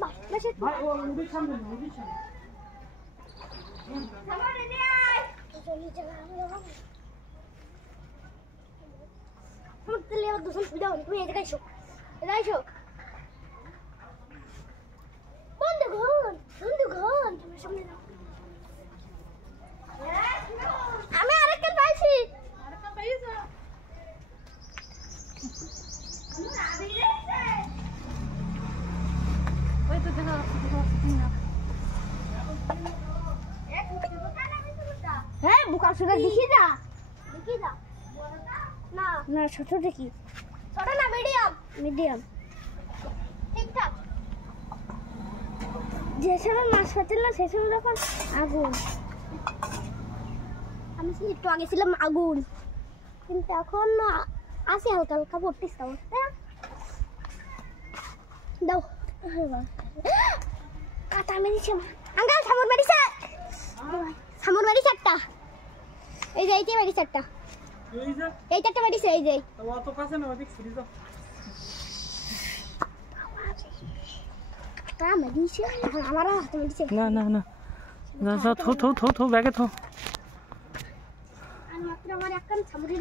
ভাই ও মুড়ি সামনে সামনে রে আয় চলি চলা हम तेरे लिए दूसरा सुविधा होनी तुम्हें इधर आइशो बंद घन तुम्हें सामने ना আমি আরেকটা পাইছি ওই তো দেখা না হ্যাঁ বুকা সুদা দেখি যা না না ছোট দেখি ছোট না মিডিয়াম ঠিকঠাক যে সময় মাছ পাচ্ছিল না সেই সময় যখন আগুন আমি একটু আগে ছিলাম আগুন কিন্তু এখন আসি হালকা হালকা পড়তিস দাও কাটা মেরেছে আঙ্গাল সামর মেরেছে একটা এই যে এইটা মেরেছে একটা এই চারটা মেরেছে এই যে অত কাছে না ওদিক ফিরে যাও কাটা মেরেছে আমার হাতে মেরেছে না না না না থো ব্যাগে থো আর মাত্র আমার একটা সামরি